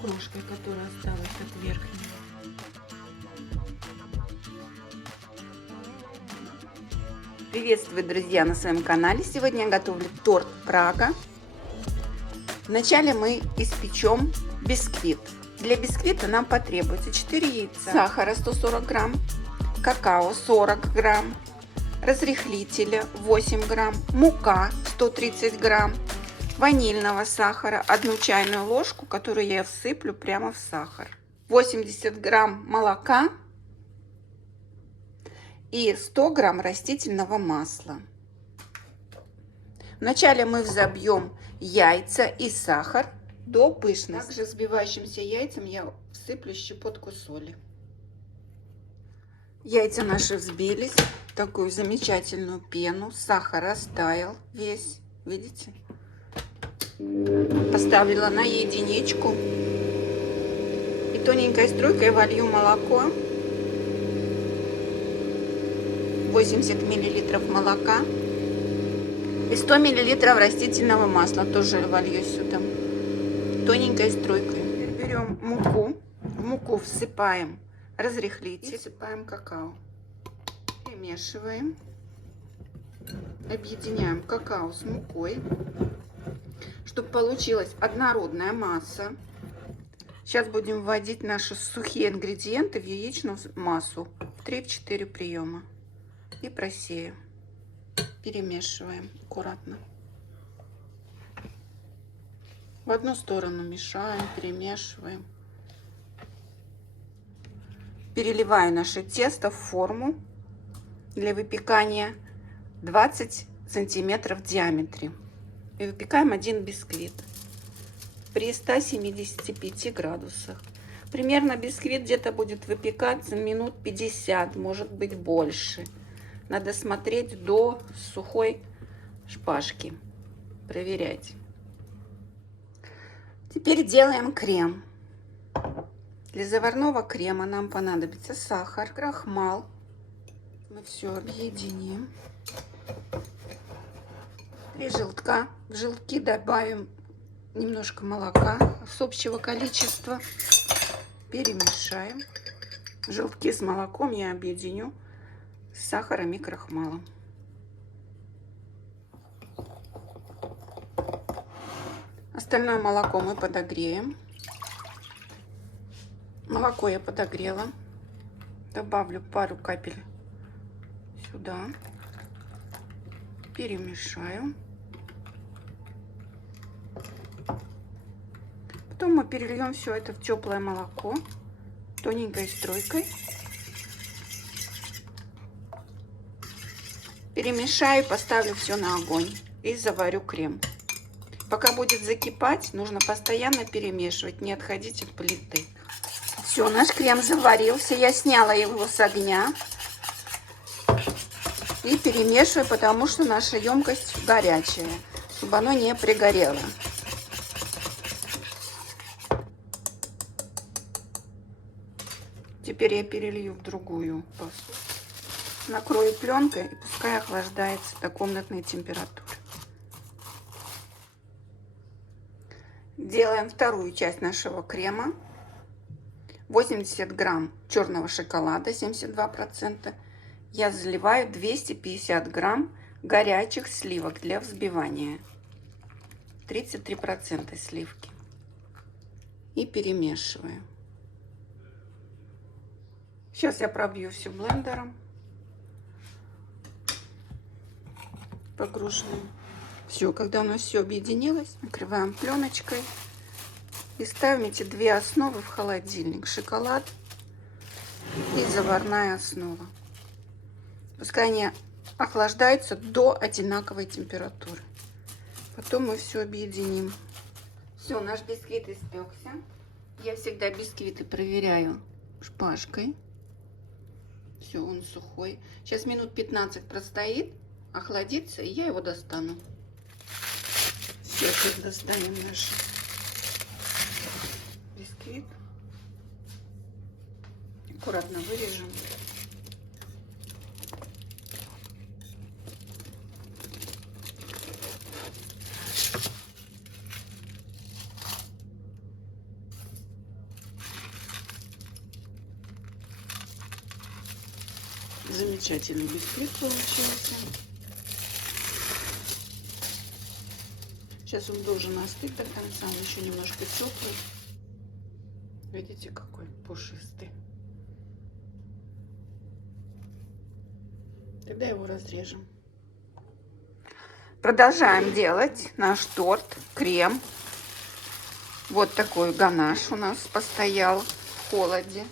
крошкой, которая осталась от верхнего. Приветствую, друзья, на своем канале. Сегодня я готовлю торт Прага. Вначале мы испечем бисквит. Для бисквита нам потребуется 4 яйца, сахара 140 грамм, какао 40 грамм, разрыхлителя 8 грамм, мука 130 грамм, ванильного сахара 1 чайную ложку, которую я всыплю прямо в сахар, 80 грамм молока и 100 грамм растительного масла. Вначале мы взобьем яйца и сахар до пышности. Также взбивающимся яйцам я всыплю щепотку соли. Яйца наши взбились, такую замечательную пену, сахар растаял весь, видите? Поставила на единичку и тоненькой струйкой волью молоко. 80 миллилитров молока и 100 миллилитров растительного масла тоже волью сюда тоненькой струйкой. Теперь берем муку, в муку всыпаем разрыхлитель, всыпаем какао, перемешиваем, объединяем какао с мукой, чтобы получилась однородная масса. Сейчас будем вводить наши сухие ингредиенты в яичную массу в 3-4 приема и просеем. Перемешиваем аккуратно. В одну сторону мешаем, перемешиваем. Переливаю наше тесто в форму для выпекания 20 сантиметров в диаметре. И выпекаем один бисквит при 175 градусах. Примерно бисквит где-то будет выпекаться минут 50, может быть больше. Надо смотреть до сухой шпажки, проверять. Теперь делаем крем. Для заварного крема нам понадобится сахар, крахмал. Мы все объединим. 3 желтка. В желтки добавим немножко молока с общего количества. Перемешаем. Желтки с молоком я объединю с сахаром и крахмалом. Остальное молоко мы подогреем. Молоко я подогрела. Добавлю пару капель сюда. Перемешаю. Потом мы перельем все это в теплое молоко тоненькой струйкой. Перемешаю, поставлю все на огонь и заварю крем. Пока будет закипать, нужно постоянно перемешивать, не отходить от плиты. Все, наш крем заварился, я сняла его с огня и перемешиваю, потому что наша емкость горячая, чтобы оно не пригорело. Теперь я перелью в другую посуду. Накрою пленкой и пускай охлаждается до комнатной температуры. Делаем вторую часть нашего крема. 80 грамм черного шоколада, 72%. Я заливаю 250 грамм горячих сливок для взбивания. 33% сливки. И перемешиваю. Сейчас я пробью все блендером. Погружаем. Все, когда у нас все объединилось, накрываем пленочкой и ставим эти две основы в холодильник. Шоколад и заварная основа. Пускай они охлаждаются до одинаковой температуры. Потом мы все объединим. Все, наш бисквит испекся. Я всегда бисквиты проверяю шпажкой. Все, он сухой. Сейчас минут 15 простоит, охладится, и я его достану. Все, сейчас достанем наш бисквит. Аккуратно вырежем. Замечательный бисквит получился. Сейчас он должен остыть до конца, он еще немножко теплый. Видите, какой пушистый. Тогда его разрежем. Продолжаем делать наш торт, крем. Вот такой ганаш у нас постоял в холоде.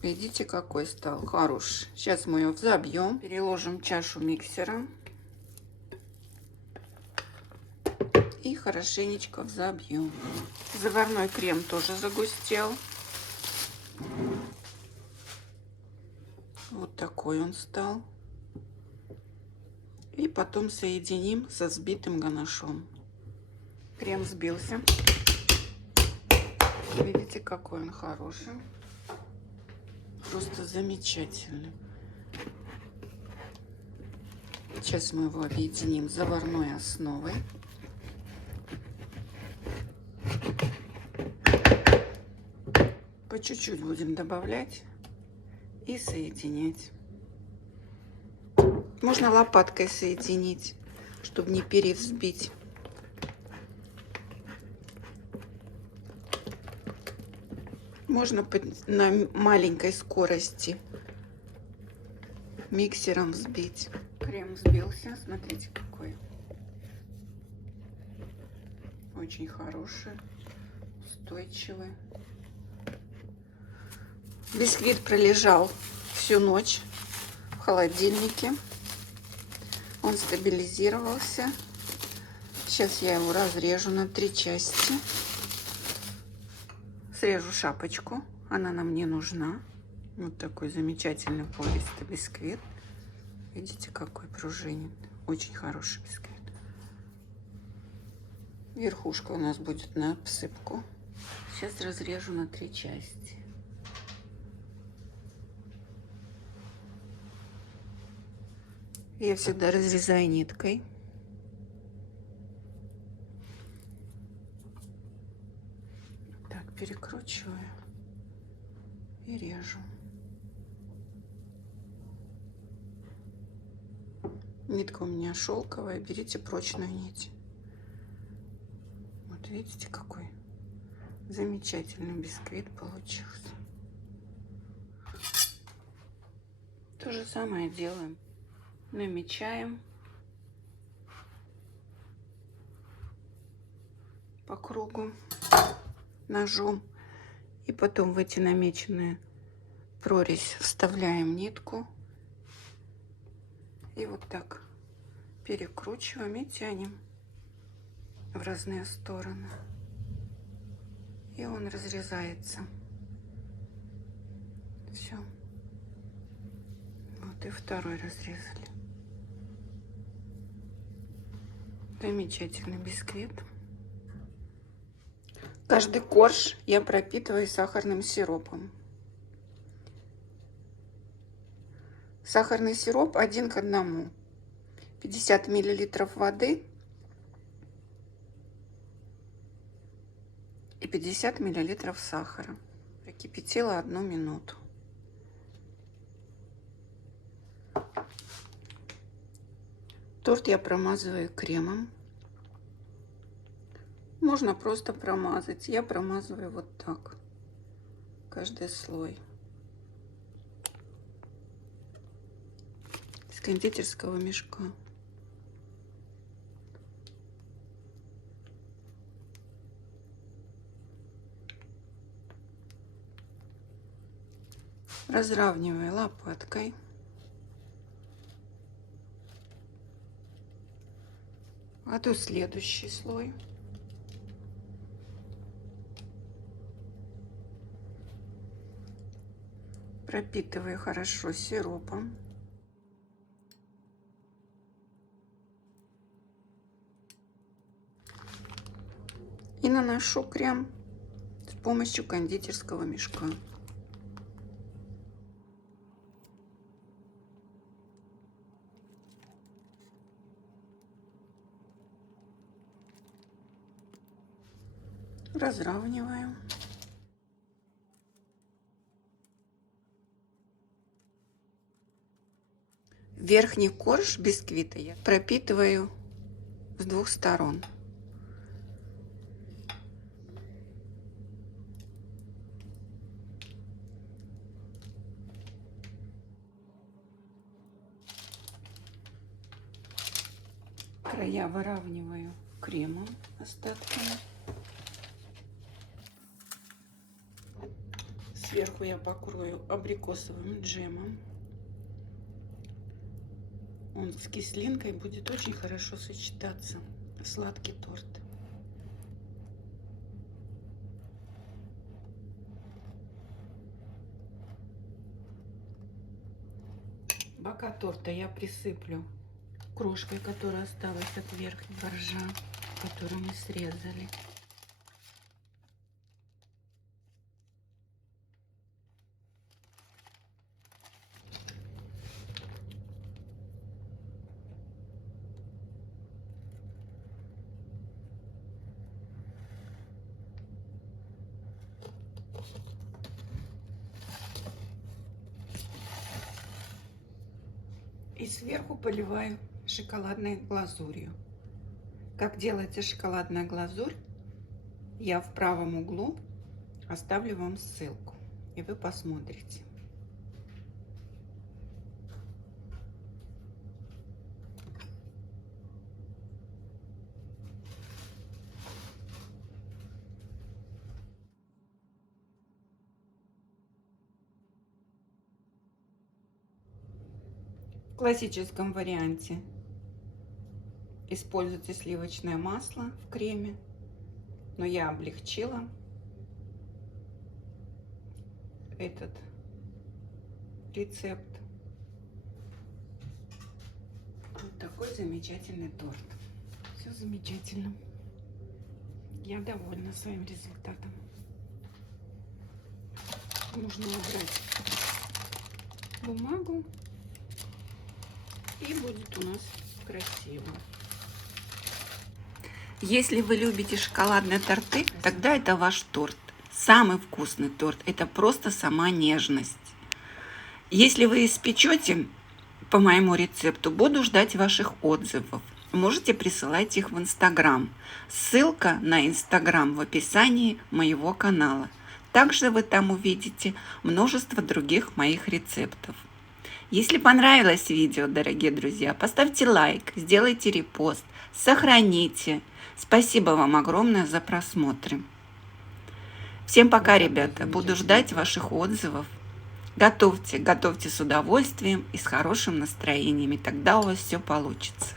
Видите, какой стал хороший. Сейчас мы его взобьем, переложим в чашу миксера и хорошенечко взобьем. Заварной крем тоже загустел. Вот такой он стал. И потом соединим со взбитым ганашом. Крем взбился. Видите, какой он хороший. Просто замечательный. Сейчас мы его объединим с заварной основой. По чуть-чуть будем добавлять и соединять. Можно лопаткой соединить, чтобы не перевзбить. Можно на маленькой скорости миксером взбить. Крем взбился, смотрите какой. Очень хороший, устойчивый. Бисквит пролежал всю ночь в холодильнике. Он стабилизировался. Сейчас я его разрежу на 3 части. Срежу шапочку, она нам не нужна. Вот такой замечательный пористый бисквит. Видите, какой пружинит. Очень хороший бисквит. Верхушка у нас будет на обсыпку. Сейчас разрежу на 3 части. Я всегда разрезаю ниткой. Так, перекручиваю и режу. Нитка у меня шелковая, берите прочную нить. Вот видите, какой замечательный бисквит получился. То же самое делаем. Намечаем по кругу ножом. И потом в эти намеченные прорезь вставляем нитку. И вот так перекручиваем и тянем в разные стороны. И он разрезается. Все. Вот и второй разрезали. Замечательный бисквит. Каждый корж я пропитываю сахарным сиропом. Сахарный сироп 1 к 1. 50 миллилитров воды и 50 миллилитров сахара. Прокипятила 1 минуту. Торт я промазываю кремом. Можно просто промазать. Я промазываю вот так. Каждый слой. С кондитерского мешка. Разравниваю лопаткой. Кладу следующий слой. Пропитываю хорошо сиропом. И наношу крем с помощью кондитерского мешка. Разравниваю. Верхний корж бисквита я пропитываю с двух сторон. Края выравниваю кремом остатками. Сверху я покрою абрикосовым джемом. Он с кислинкой будет очень хорошо сочетаться. Сладкий торт. Бока торта я присыплю крошкой, которая осталась от верхнего коржа, которую мы срезали. И сверху поливаю шоколадной глазурью. Как делается шоколадная глазурь, я в правом углу оставлю вам ссылку, и вы посмотрите. В классическом варианте используйте сливочное масло в креме, но я облегчила этот рецепт. Вот такой замечательный торт. Все замечательно. Я довольна своим результатом. Нужно убрать бумагу, и будет у нас красиво. Если вы любите шоколадные торты, тогда это ваш торт. Самый вкусный торт. Это просто сама нежность. Если вы испечете по моему рецепту, буду ждать ваших отзывов. Можете присылать их в Инстаграм. Ссылка на Инстаграм в описании моего канала. Также вы там увидите множество других моих рецептов. Если понравилось видео, дорогие друзья, поставьте лайк, сделайте репост, сохраните. Спасибо вам огромное за просмотры. Всем пока, ребята. Буду ждать ваших отзывов. Готовьте с удовольствием и с хорошим настроением, и тогда у вас все получится.